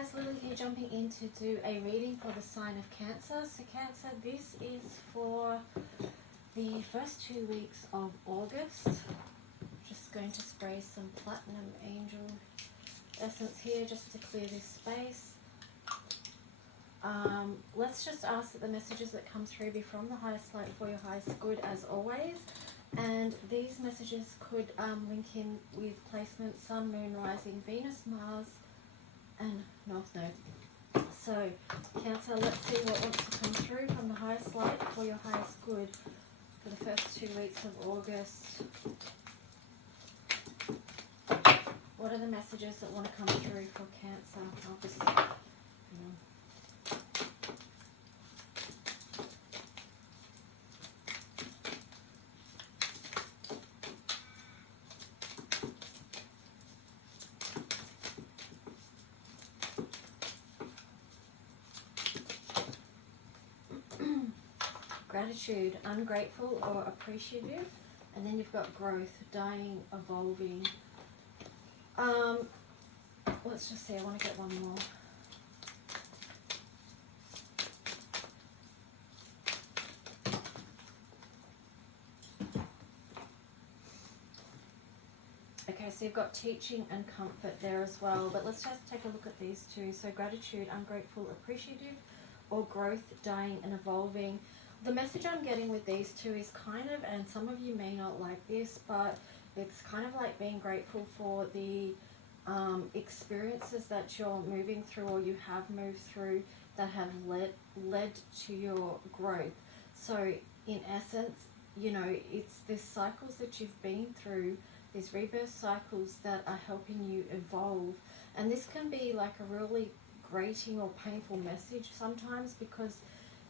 guys, Lily here, jumping in to do a reading for the sign of Cancer. So Cancer, this is for the first 2 weeks of August. Just going to spray some Platinum Angel essence here just to clear this space. Let's just ask that the messages that come through be from the highest light for your highest good as always. And these messages could link in with placement Sun, Moon, Rising, Venus, Mars, and North Node. So, Cancer, let's see what wants to come through from the highest light for your highest good for the first 2 weeks of August. What are the messages that want to come through for Cancer? I'll just, Gratitude, ungrateful or appreciative, and then you've got growth, dying, evolving. Let's just see, I want to get one more. Okay, so you've got teaching and comfort there as well, but let's just take a look at these two. So gratitude, ungrateful, appreciative, or growth, dying and evolving. The message I'm getting with these two is kind of, and some of you may not like this, but it's kind of like being grateful for the experiences that you're moving through or you have moved through that have led to your growth. So in essence, you know, it's these cycles that you've been through, these rebirth cycles that are helping you evolve. And this can be like a really grating or painful message sometimes because,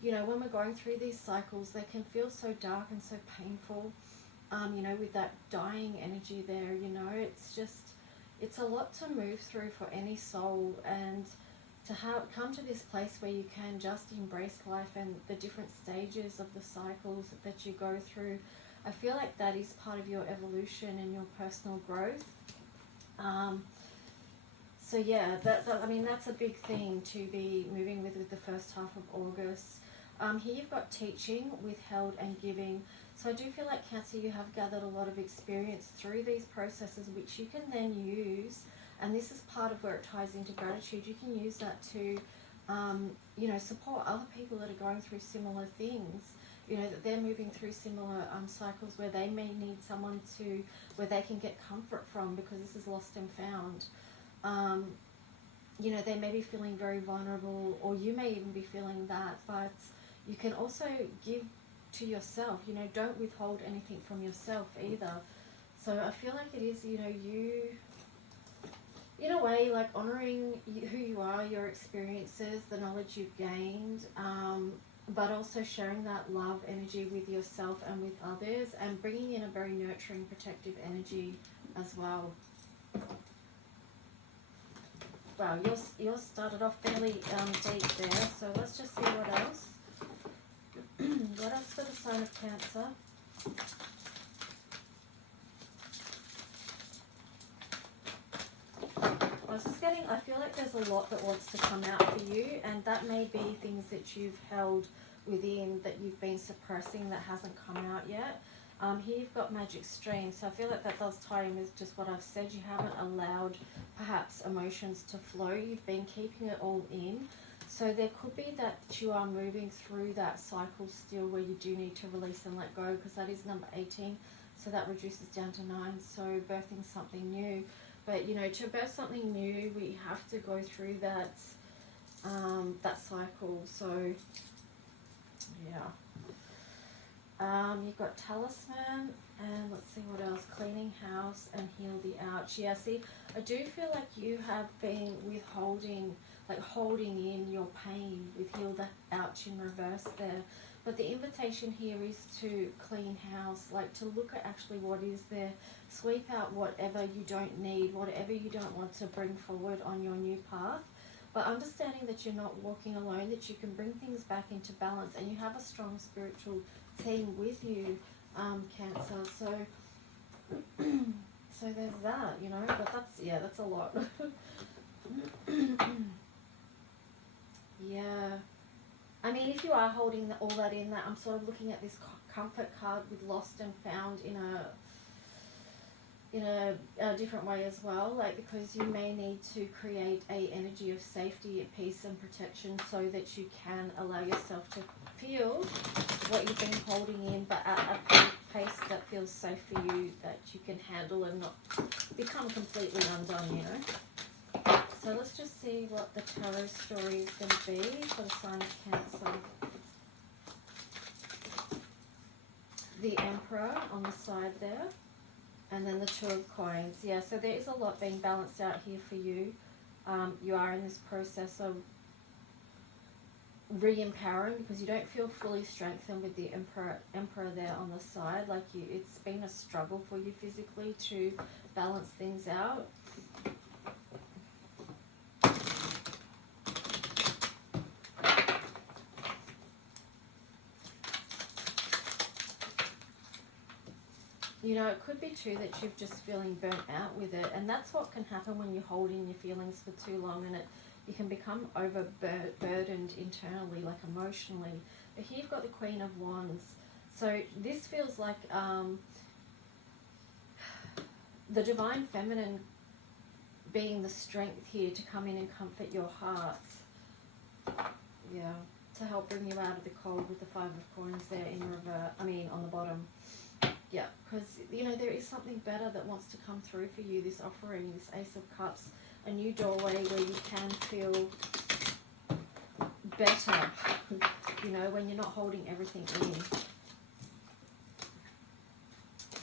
you know, when we're going through these cycles, they can feel so dark and so painful, you know, with that dying energy there, you know, it's a lot to move through for any soul, and to come to this place where you can just embrace life and the different stages of the cycles that you go through. I feel like that is part of your evolution and your personal growth. So yeah, I mean, that's a big thing to be moving with the first half of August. Here you've got teaching, withheld and giving. So I do feel like Cancer, you have gathered a lot of experience through these processes which you can then use, and this is part of where it ties into gratitude. You can use that to, you know, support other people that are going through similar things, you know, that they're moving through similar cycles where they may need someone where they can get comfort from, because this is lost and found. You know, they may be feeling very vulnerable, or you may even be feeling that, but you can also give to yourself, you know, don't withhold anything from yourself either. So I feel like it is, you know, you, in a way, like honoring who you are, your experiences, the knowledge you've gained, but also sharing that love energy with yourself and with others, and bringing in a very nurturing, protective energy as well. Wow, yours started off fairly deep there, so let's just see what else. What else for the sign of Cancer? I feel like there's a lot that wants to come out for you, and that may be things that you've held within, that you've been suppressing, that hasn't come out yet. Here you've got magic stream, so I feel like that does tie in with just what I've said. You haven't allowed perhaps emotions to flow, you've been keeping it all in. So there could be that you are moving through that cycle still where you do need to release and let go, because that is number 18, so that reduces down to 9, so birthing something new. But you know, to birth something new, we have to go through that that cycle. So yeah. You've got talisman, and let's see what else. Cleaning house and heal the ouch. Yeah, see, I do feel like you have been withholding, like holding in your pain with heal the ouch in reverse there. But the invitation here is to clean house, like to look at actually what is there, sweep out whatever you don't need, whatever you don't want to bring forward on your new path. But understanding that you're not walking alone, that you can bring things back into balance, and you have a strong spiritual team with you, Cancer. So so there's that, you know, but that's a lot. Yeah. I mean, if you are holding all that in, that I'm sort of looking at this comfort card with lost and found in a different way as well, like, because you may need to create a energy of safety, peace and protection so that you can allow yourself to feel what you've been holding in, but at a pace that feels safe for you, that you can handle and not become completely undone, you know. So let's just see what the tarot story is going to be for the sign of Cancer. The Emperor on the side there. And then the Two of Coins. Yeah, so there is a lot being balanced out here for you. You are in this process of re-empowering because you don't feel fully strengthened with the Emperor there on the side. Like it's been a struggle for you physically to balance things out. You know, it could be too that you're just feeling burnt out with it, and that's what can happen when you hold in your feelings for too long, and you can become overburdened internally, like emotionally. But here you've got the Queen of Wands, so this feels like the Divine Feminine being the strength here to come in and comfort your hearts. Yeah, to help bring you out of the cold with the Five of Coins there in reverse. I mean, on the bottom. Yeah, because, you know, there is something better that wants to come through for you, this offering, this Ace of Cups, a new doorway where you can feel better, you know, when you're not holding everything in.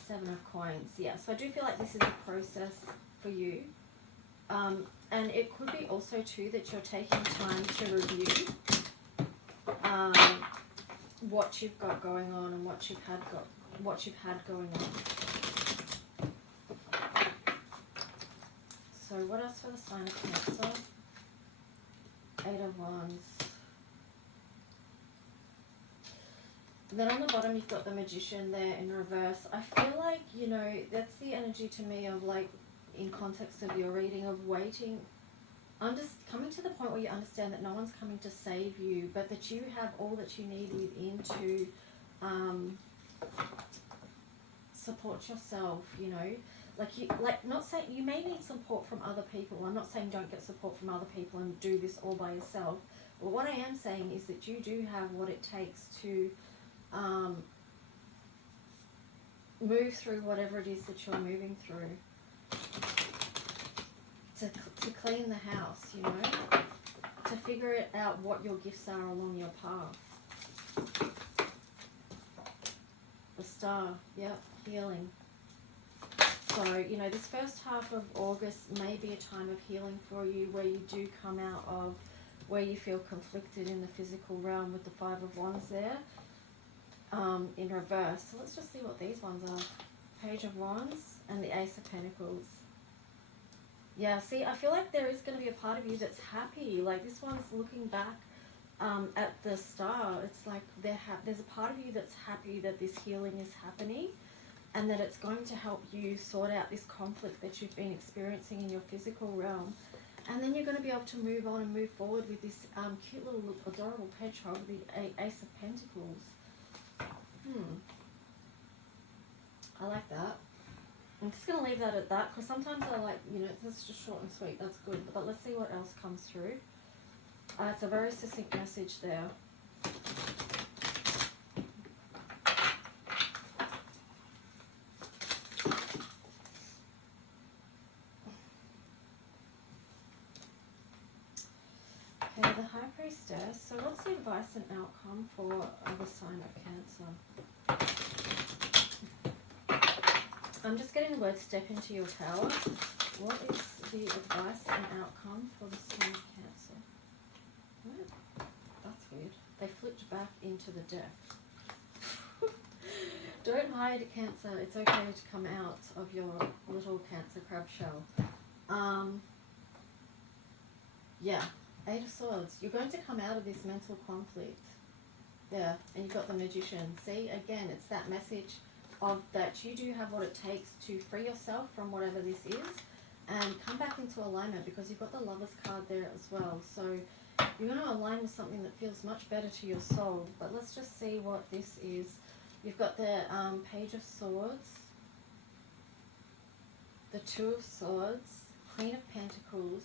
Seven of Coins, yeah, so I do feel like this is a process for you. And it could be also too that you're taking time to review what you've got going on and what you've had going on. So what else for the sign of Cancer? Eight of Wands. And then on the bottom you've got the Magician there in reverse. I feel like, you know, that's the energy to me of, like, in context of your reading, of waiting, coming to the point where you understand that no one's coming to save you, but that you have all that you need within to support yourself, you know. Not saying you may need support from other people. I'm not saying don't get support from other people and do this all by yourself. But what I am saying is that you do have what it takes to move through whatever it is that you're moving through. To clean the house, you know, to figure it out what your gifts are along your path. The Star, yep, healing. So, you know, this first half of August may be a time of healing for you, where you do come out of where you feel conflicted in the physical realm with the Five of Wands there, in reverse. So let's just see what these ones are. Page of Wands and the Ace of Pentacles. Yeah, see, I feel like there is going to be a part of you that's happy. Like, this one's looking back at the Star. It's like there's a part of you that's happy that this healing is happening, and that it's going to help you sort out this conflict that you've been experiencing in your physical realm. And then you're going to be able to move on and move forward with this cute little adorable hedgehog, the Ace of Pentacles. I like that. I'm just going to leave that at that, because sometimes I like, you know, it's just short and sweet. That's good. But let's see what else comes through. It's a very succinct message there. Okay, the High Priestess. So what's the advice and outcome for the sign of Cancer? I'm just getting the word step into your power. What is the advice and outcome for the sign of Cancer? Oh, that's weird. They flipped back into the deck. Don't hide, Cancer. It's okay to come out of your little Cancer crab shell. Yeah, Eight of Swords. You're going to come out of this mental conflict. Yeah, and you've got the Magician. See, again, it's that message of that you do have what it takes to free yourself from whatever this is, and come back into alignment, because you've got the Lovers card there as well. So you're going to align with something that feels much better to your soul. But let's just see what this is. You've got the Page of Swords, the Two of Swords, Queen of Pentacles,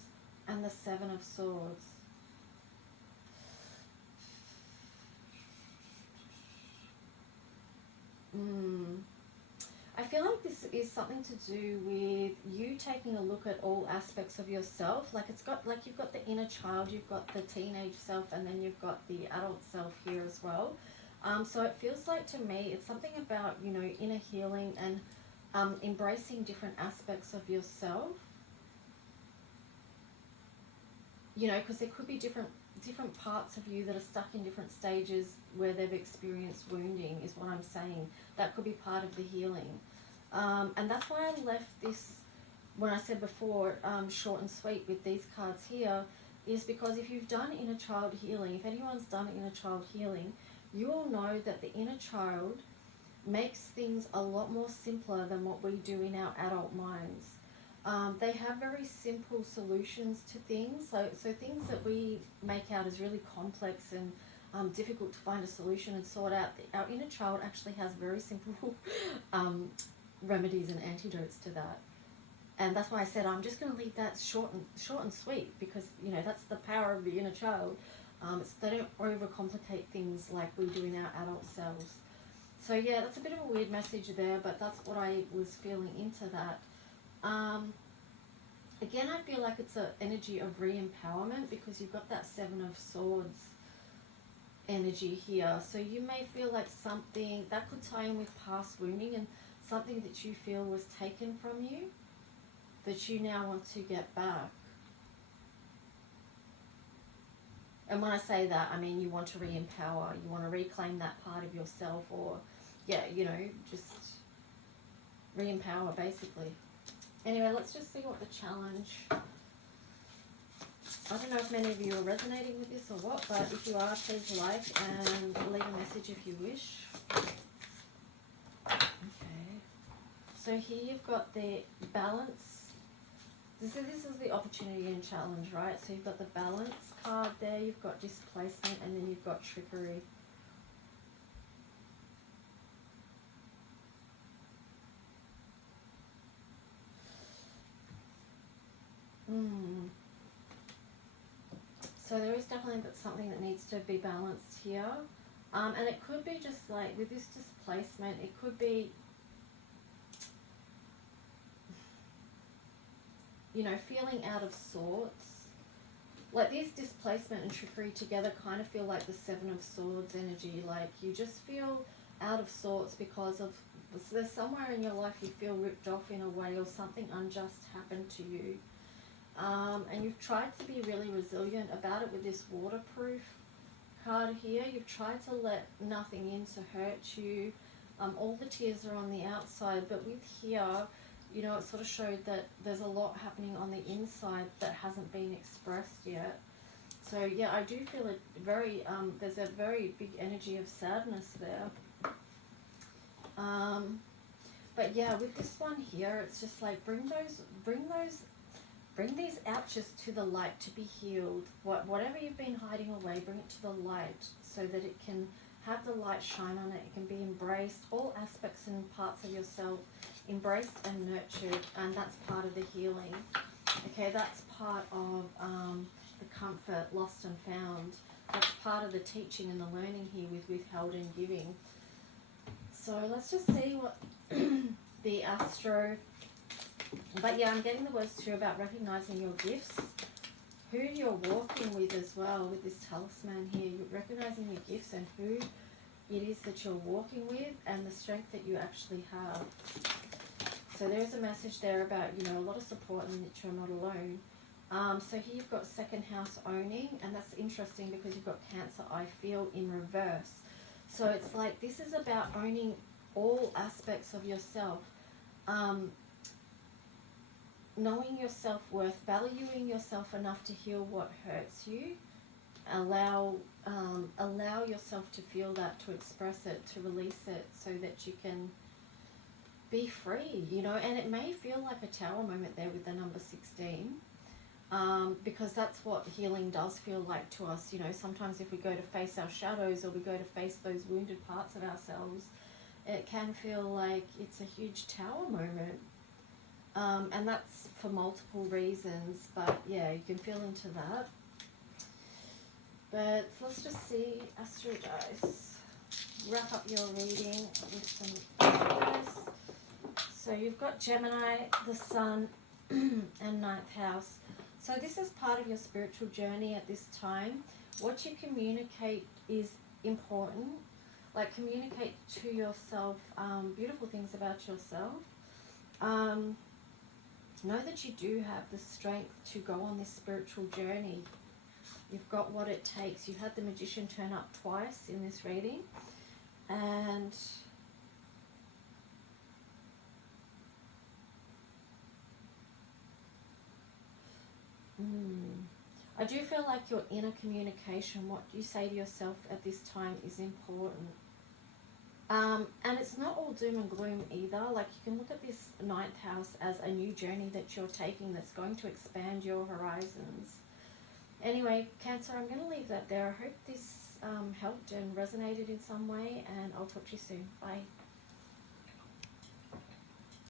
and the Seven of Swords. I feel like this is something to do with you taking a look at all aspects of yourself. Like it's got, like you've got the inner child, you've got the teenage self, and then you've got the adult self here as well. So it feels like to me, it's something about, you know, inner healing and embracing different aspects of yourself. You know, because there could be different parts of you that are stuck in different stages where they've experienced wounding, is what I'm saying. That could be part of the healing. And that's why I left this, when I said before, short and sweet with these cards here, is because if you've done inner child healing, if anyone's done inner child healing, you will know that the inner child makes things a lot more simpler than what we do in our adult minds. They have very simple solutions to things. So things that we make out as really complex and difficult to find a solution and sort out, our inner child actually has very simple remedies and antidotes to that. And that's why I said I'm just going to leave that short and sweet, because, you know, that's the power of the inner child. They don't overcomplicate things like we do in our adult selves. So yeah, that's a bit of a weird message there, but that's what I was feeling into that. Again, I feel like it's an energy of re-empowerment, because you've got that Seven of Swords energy here. So you may feel like something that could tie in with past wounding and something that you feel was taken from you that you now want to get back. And when I say that, I mean you want to re-empower, you want to reclaim that part of yourself, or, yeah, you know, just re-empower basically. Anyway, let's just see what the challenge... I don't know if many of you are resonating with this or what, but if you are, please like and leave a message if you wish. Okay. So here you've got the balance. This is the opportunity and challenge, right? So you've got the balance card there, you've got displacement, and then you've got trickery. So there is definitely something that needs to be balanced here. And it could be just like with this displacement, it could be, you know, feeling out of sorts. Like these displacement and trickery together kind of feel like the Seven of Swords energy. Like you just feel out of sorts because of, so there's somewhere in your life you feel ripped off in a way, or something unjust happened to you. And you've tried to be really resilient about it with this waterproof card here. You've tried to let nothing in to hurt you. All the tears are on the outside, but with here, you know, it sort of showed that there's a lot happening on the inside that hasn't been expressed yet. So yeah, I do feel it very, there's a very big energy of sadness there. But yeah, with this one here, it's just like bring these ouches to the light to be healed. Whatever you've been hiding away, bring it to the light so that it can have the light shine on it. It can be embraced, all aspects and parts of yourself embraced and nurtured, and that's part of the healing. Okay, that's part of the comfort lost and found. That's part of the teaching and the learning here with withheld and giving. So let's just see what the Astro... But yeah, I'm getting the words too about recognizing your gifts, who you're walking with as well, with this talisman here. You're recognizing your gifts and who it is that you're walking with, and the strength that you actually have. So there's a message there about, you know, a lot of support and that you're not alone. So here you've got second house owning, and that's interesting because you've got Cancer, I feel, in reverse. So it's like this is about owning all aspects of yourself. Knowing your self-worth, valuing yourself enough to heal what hurts you, allow yourself to feel that, to express it, to release it, so that you can be free, you know. And it may feel like a tower moment there with the number 16, because that's what healing does feel like to us, you know. Sometimes if we go to face our shadows, or we go to face those wounded parts of ourselves, it can feel like it's a huge tower moment. And that's for multiple reasons, but yeah, you can feel into that. But let's just see, Astro Dice, wrap up your reading with some advice. So you've got Gemini, the Sun, and ninth house. So this is part of your spiritual journey at this time. What you communicate is important. Like, communicate to yourself beautiful things about yourself. Know that you do have the strength to go on this spiritual journey. You've got what it takes. You've had the Magician turn up twice in this reading. And I do feel like your inner communication, what you say to yourself at this time, is important. And it's not all doom and gloom either. Like, you can look at this ninth house as a new journey that you're taking that's going to expand your horizons. Anyway, Cancer, I'm going to leave that there. I hope this helped and resonated in some way, and I'll talk to you soon. Bye.